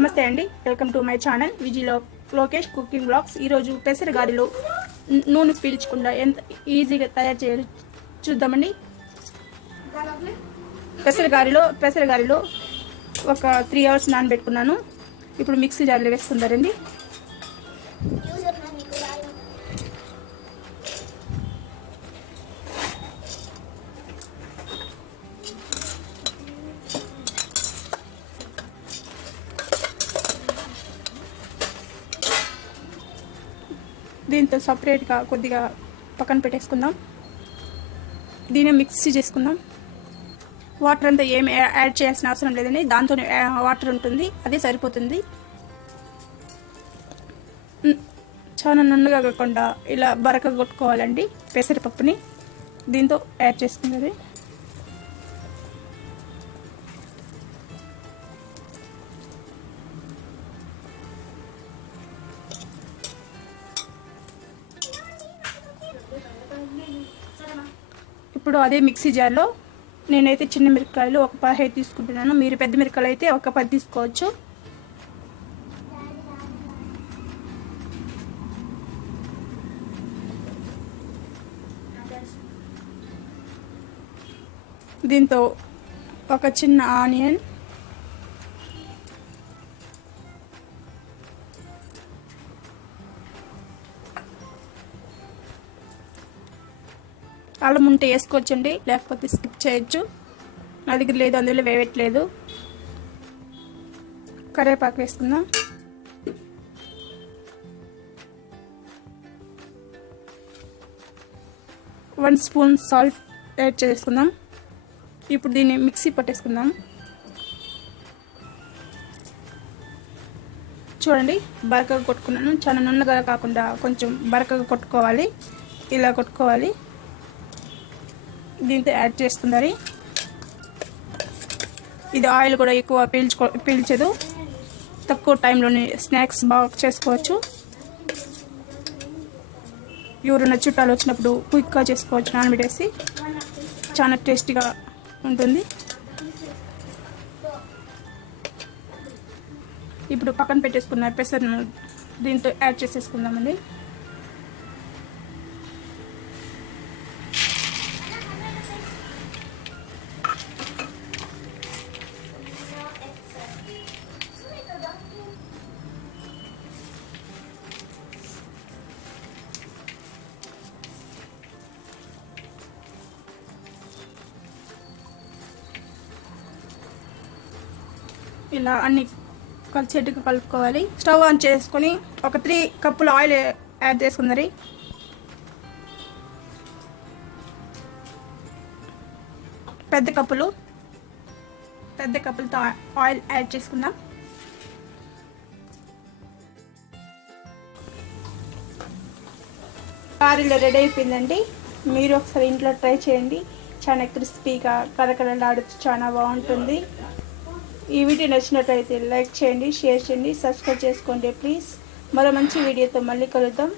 నమస్తే అండి. Welcome to my channel విజీలో లోకేష్ కుకింగ్ బ్లాగ్స్. ఈరోజు పెసరగారిలో నూనె పీల్చకుండా ఎంత ఈజీగా తయారు చేయాలి చూద్దామండి. పెసర పెసరగారిలో పెసర ఒక త్రీ అవర్స్ నానబెట్టుకున్నాను. ఇప్పుడు మిక్సీ జార్లో వేస్తున్నారండి దీంతో సపరేట్గా కొద్దిగా పక్కన పెట్టేసుకుందాం. దీన్ని మిక్సీ చేసుకుందాం. వాటర్ అంతా ఏమి యాడ్ చేయాల్సిన అవసరం లేదండి. దాంతోనే వాటర్ ఉంటుంది. అదే సరిపోతుంది. చాలా నున్నగా కాకుండా ఇలా బరక కొట్టుకోవాలండి పెసరపప్పుని దీంతో యాడ్ చేసుకున్నది. ఇప్పుడు అదే మిక్సీ జార్లో నేనైతే చిన్న మిరపకాయలు ఒక పదిహేను తీసుకుంటున్నాను. మీరు పెద్ద మిరపకాయలు అయితే ఒక పది తీసుకోవచ్చు. దీంతో ఒక చిన్న ఆనియన్ అల్లం ఉంటే వేసుకోవచ్చండి. లేకపోతే స్కిప్ చేయొచ్చు. నా దగ్గర లేదు అందులో వేయట్లేదు. కరివేపాకు వేసుకుందాం. వన్ స్పూన్ సాల్ట్ యాడ్ చేసుకుందాం. ఇప్పుడు దీన్ని మిక్సీ పట్టేసుకుందాం. చూడండి బరకగా కొట్టుకున్నాను. చాలా నున్నగా కాకుండా కొంచెం బరకగా కొట్టుకోవాలి. ఇలా కొట్టుకోవాలి. దీంతో యాడ్ చేస్తున్నారు. ఇది ఆయిల్ కూడా ఎక్కువ పీల్చుకో పీల్చదు. తక్కువ టైంలోనే స్నాక్స్ బాగా చేసుకోవచ్చు. ఎవరైనా చుట్టాలు వచ్చినప్పుడు క్విక్గా చేసుకోవచ్చు నానబెట్టేసి. చాలా టేస్టీగా ఉంటుంది. ఇప్పుడు పక్కన పెట్టేసుకున్న పెసర్ను దీంతో యాడ్ చేసేసుకుందామండి. ఇలా అన్ని కలిసేట్టుగా కలుపుకోవాలి. స్టవ్ ఆన్ చేసుకొని ఒక త్రీ కప్పుల ఆయిల్ యాడ్ చేసుకుందరి పెద్ద కప్పులు పెద్ద కప్పులతో ఆయిల్ యాడ్ చేసుకుందాం. కారీలో రెడీ అయిపోయిందండి. మీరు ఒకసారి ఇంట్లో ట్రై చేయండి. చాలా క్రిస్పీగా కరకరలాడుతూ చాలా బాగుంటుంది. ఈ వీడియో నచ్చినట్లయితే లైక్ చేయండి షేర్ చేయండి సబ్స్క్రైబ్ చేసుకోండి ప్లీజ్. మరో మంచి వీడియోతో మళ్ళీ కలుద్దాం.